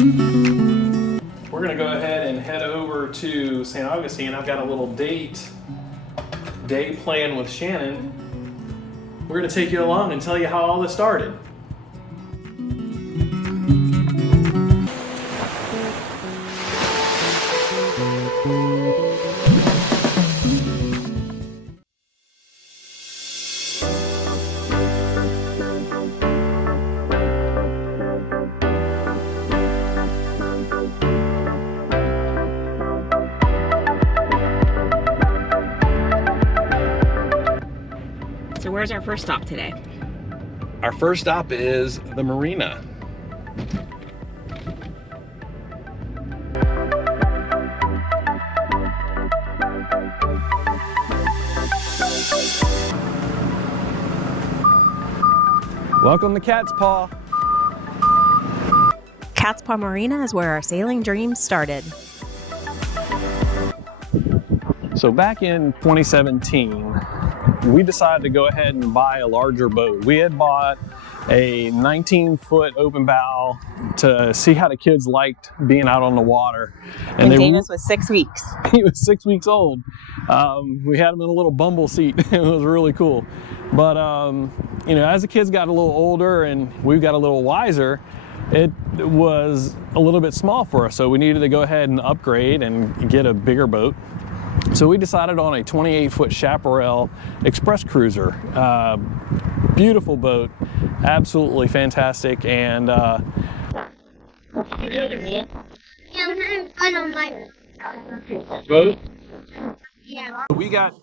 We're gonna go ahead and head over to St. Augustine. I've got a little day plan with Shannon. We're gonna take you along and tell you how all this started. So where's our first stop today? Our first stop is the Marina. Welcome to Cat's Paw. Cat's Paw Marina is where our sailing dreams started. So back in 2017, we decided to go ahead and buy a larger boat. We had bought a 19-foot open bow to see how the kids liked being out on the water. And Davis was 6 weeks. He was 6 weeks old. We had him in a little bumble seat. It was really cool. But you know, as the kids got a little older and we got a little wiser, it was a little bit small for us. So we needed to go ahead and upgrade and get a bigger boat. So we decided on a 28-foot Chaparral Express Cruiser. Beautiful boat, absolutely fantastic, and boat. We got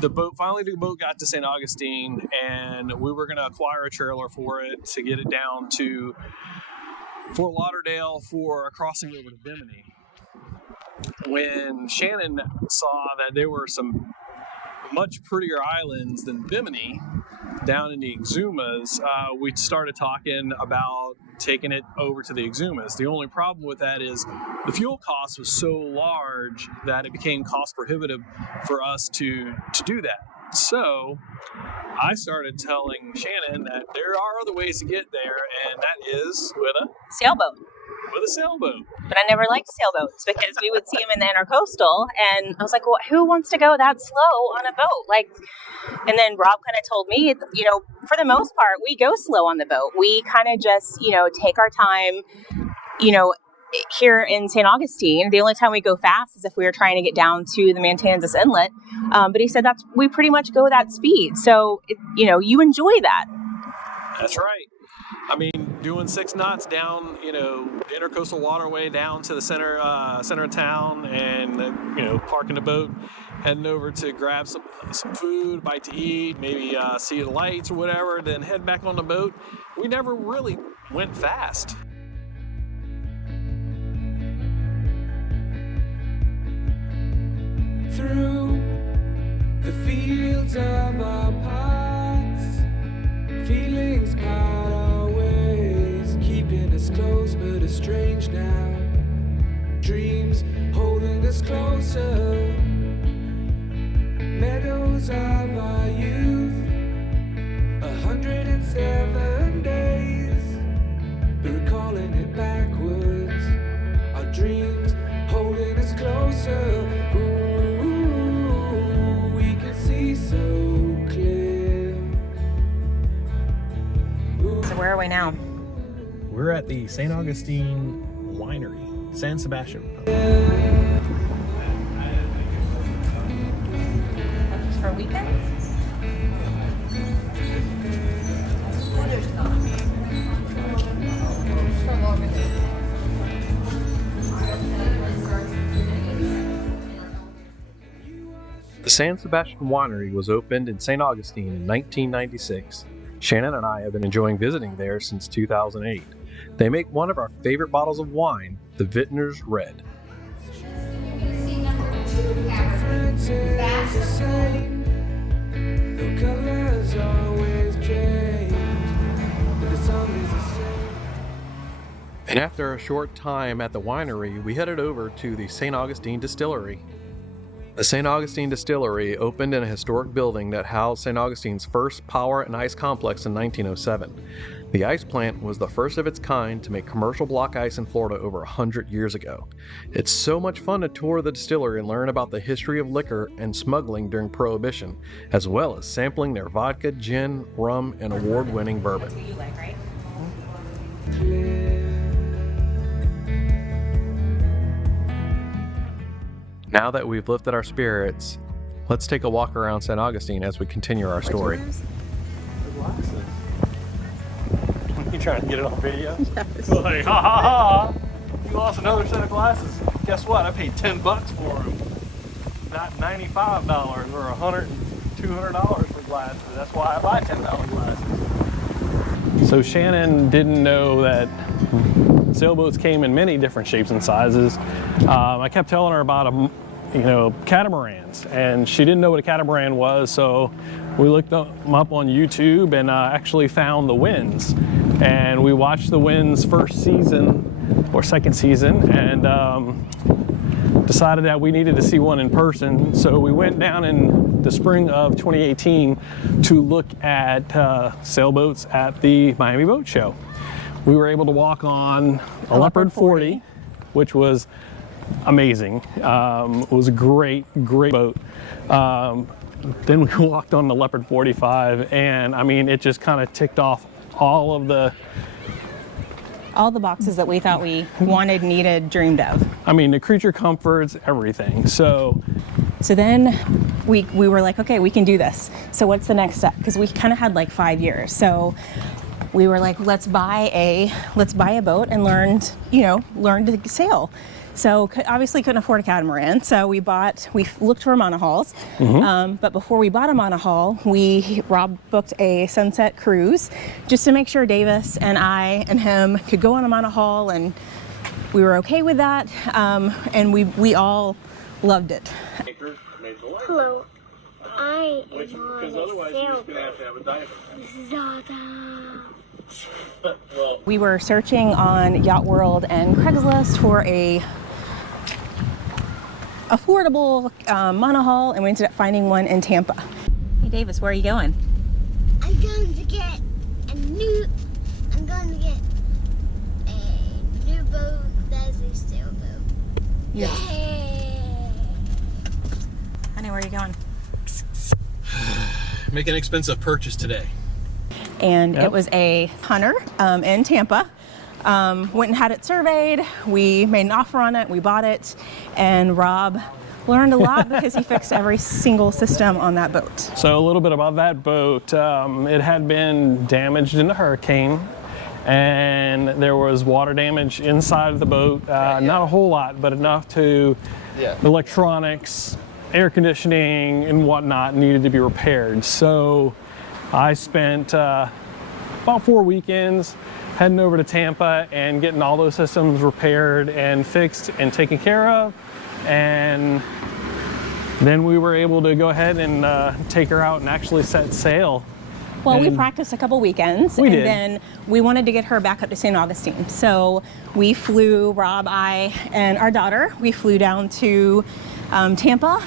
the boat. Finally, the boat got to St. Augustine, and we were going to acquire a trailer for it to get it down to Fort Lauderdale for a crossing over to Bimini. When Shannon saw that there were some much prettier islands than Bimini down in the Exumas, we started talking about taking it over to the Exumas. The only problem with that is the fuel cost was so large that it became cost prohibitive for us to do that. So I started telling Shannon that there are other ways to get there, and that is with a Sailboat. With a sailboat. But I never liked sailboats because we would see them in the intercoastal, and I was like, well, who wants to go that slow on a boat? Like, and then Rob kind of told me, you know, for the most part, we go slow on the boat. We kind of just, you know, take our time, you know. Here in St. Augustine, the only time we go fast is if we were trying to get down to the Matanzas Inlet. But he said we pretty much go that speed. So, you know, you enjoy that. That's right. I mean, doing 6 knots down, you know, the intercoastal waterway down to the center of town, and you know, parking the boat, heading over to grab some food, bite to eat, maybe see the lights or whatever, then head back on the boat. We never really went fast. Through the fields of our paths, feelings part our ways, keeping us close but estranged now. Dreams holding us closer, meadows of our youth, 107 days, but recalling it backwards. Our dreams holding us closer. So clear. So where are we now? We're at the St. Augustine Winery, San Sebastian. Just for weekends? The San Sebastian Winery was opened in St. Augustine in 1996. Shannon and I have been enjoying visiting there since 2008. They make one of our favorite bottles of wine, the Vintner's Red. And after a short time at the winery, we headed over to the St. Augustine Distillery. The St. Augustine Distillery opened in a historic building that housed St. Augustine's first power and ice complex in 1907. The ice plant was the first of its kind to make commercial block ice in Florida over 100 years ago. It's so much fun to tour the distillery and learn about the history of liquor and smuggling during Prohibition, as well as sampling their vodka, gin, rum, and award-winning bourbon. That's what you like, right? Now that we've lifted our spirits, let's take a walk around St. Augustine as we continue our story. You trying to get it on video? Yes. Like, ha ha ha! You lost another set of glasses. Guess what? I paid $10 for them. Not $95 or $100, $200 for glasses. That's why I buy $10 glasses. So Shannon didn't know that sailboats came in many different shapes and sizes. I kept telling her about catamarans, and she didn't know what a catamaran was, so we looked them up on YouTube and actually found the Winds. And we watched the Winds first season or second season and decided that we needed to see one in person. So we went down in the spring of 2018 to look at sailboats at the Miami Boat Show. We were able to walk on a Leopard 40, which was amazing. It was a great boat. Then we walked on the Leopard 45, and I mean, it just kind of ticked off all the boxes that we thought we wanted, needed, dreamed of. I mean, the creature comforts, everything. So then we were like, okay, we can do this. So what's the next step? Because we kind of had like 5 years. So we were like, let's buy a boat and learn to sail. So obviously couldn't afford a catamaran, so we looked for monohulls. But before we bought a monohull, Rob booked a sunset cruise just to make sure Davis and I and him could go on a monohull, and we were okay with that. And we all loved it. Hello, I am on a sailboat. This is awesome. We were searching on Yacht World and Craigslist for a affordable monohull, and we ended up finding one in Tampa. Hey Davis, where are you going? I'm going to get a new boat that's a sailboat. Yeah. Yay! Honey, where are you going? make an expensive purchase today. And It was a Hunter in Tampa. Went and had it surveyed. We made an offer on it. We bought it. And Rob learned a lot because he fixed every single system on that boat. So a little bit about that boat. It had been damaged in a hurricane, and there was water damage inside of the boat. Not a whole lot, but enough to electronics, air conditioning, and whatnot needed to be repaired. So I spent about 4 weekends heading over to Tampa and getting all those systems repaired and fixed and taken care of. And then we were able to go ahead and take her out and actually set sail. Well, we practiced a couple weekends, and then we wanted to get her back up to St. Augustine. So we flew, Rob, I, and our daughter, we flew down to Tampa.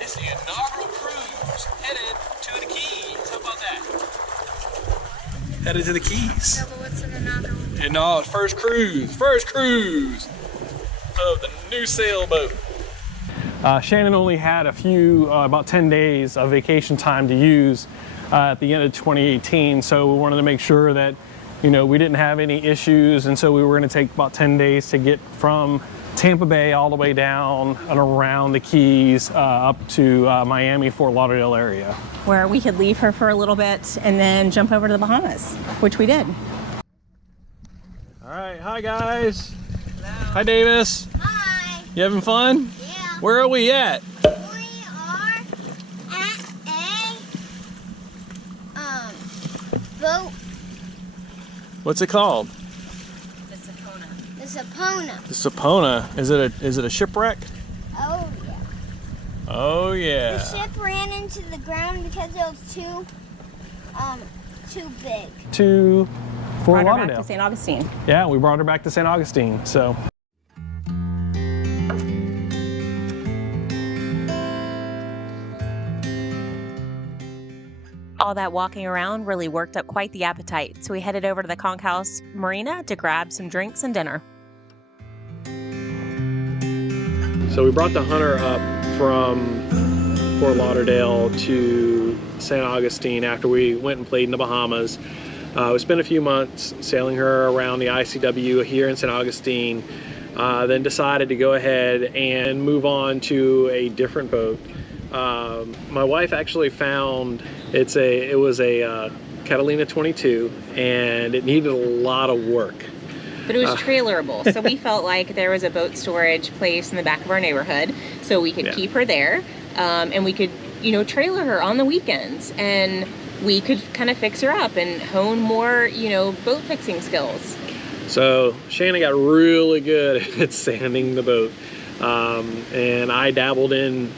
It's the inaugural cruise headed to the Keys. How about that? Headed to the Keys. Yeah, but what's an inaugural? And no, first cruise of the new sailboat. Shannon only had about 10 days of vacation time to use at the end of 2018, so we wanted to make sure that we didn't have any issues, and so we were going to take about 10 days to get from Tampa Bay all the way down and around the Keys up to Miami, Fort Lauderdale area, where we could leave her for a little bit and then jump over to the Bahamas, which we did. All right, hi guys. Hello. Hi Davis. Hi. You having fun? Yeah. Where are we at? We are at a boat. What's it called? The Sapona. The Sapona. Is it a shipwreck? Oh yeah. Oh yeah. The ship ran into the ground because it was too big. To Fort Brought her Lauderdale. back to St. Augustine. Yeah, we brought her back to St. Augustine. So. All that walking around really worked up quite the appetite, so we headed over to the conch house Marina to grab some drinks and dinner. So we brought the Hunter up from Fort Lauderdale to St Augustine after we went and played in the Bahamas. We spent a few months sailing her around the ICW here in St Augustine, then decided to go ahead and move on to a different boat. My wife actually found it was a Catalina 22, and it needed a lot of work. But it was trailerable, so we felt like there was a boat storage place in the back of our neighborhood, so we could keep her there, and we could, you know, trailer her on the weekends, and we could kind of fix her up and hone more, you know, boat fixing skills. So Shannon got really good at sanding the boat, and I dabbled in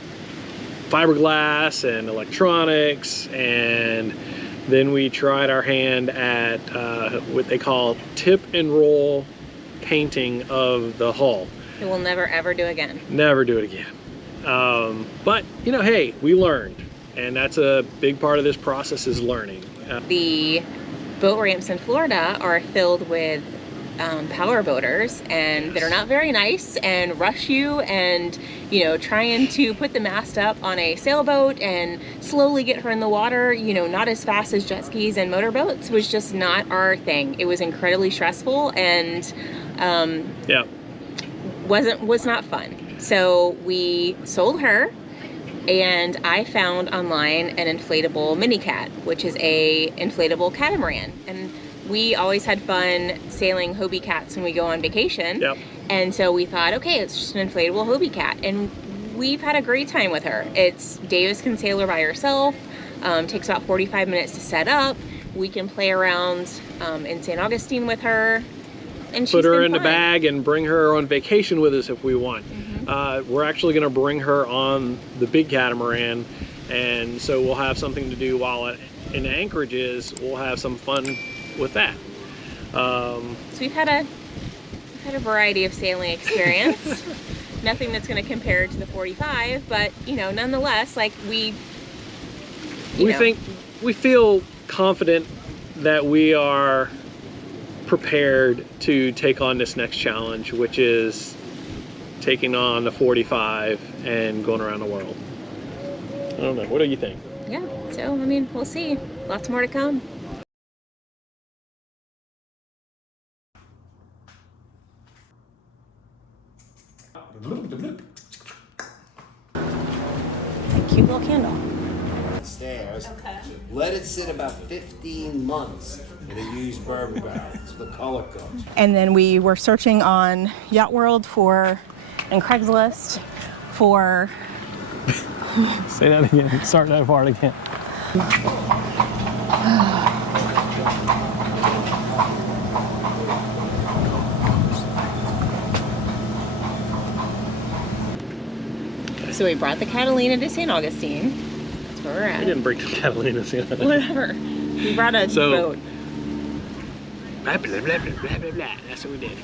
fiberglass and electronics, and then we tried our hand at what they call tip and roll painting of the hull. It will never ever do again. Never do it again. But you know, hey, we learned, and that's a big part of this process, is learning. The boat ramps in Florida are filled with power boaters, and that are not very nice and rush you, and you know, trying to put the mast up on a sailboat and slowly get her in the water, you know, not as fast as jet skis and motorboats, was just not our thing. It was incredibly stressful, and was not fun. So we sold her, and I found online an inflatable mini cat, which is a inflatable catamaran. And we always had fun sailing Hobie cats when we go on vacation. And so we thought, okay, it's just an inflatable Hobie cat. And we've had a great time with her. Davis can sail her by herself. Takes about 45 minutes to set up. We can play around in St. Augustine with her. And put her in the bag and bring her on vacation with us if we want. We're actually going to bring her on the big catamaran, and so we'll have something to do while in anchorages. We'll have some fun with that. So we've had a variety of sailing experience. Nothing that's going to compare to the 45, but you know, nonetheless, like we feel confident that we are prepared to take on this next challenge, which is taking on the 45 and going around the world. I don't know, what do you think? Yeah, so I mean, we'll see. Lots more to come. Cute little candle. Stairs. Okay. Let it sit about 15 months in a used bourbon barrel so the color comes. And then we were searching on Yacht World and Craigslist for. Say that again. Start that part again. So we brought the Catalina to St. Augustine. That's where we're at. We didn't bring the Catalina to St. Augustine. Whatever. We brought a boat. Blah, blah, blah, blah, blah, blah, blah. That's what we did.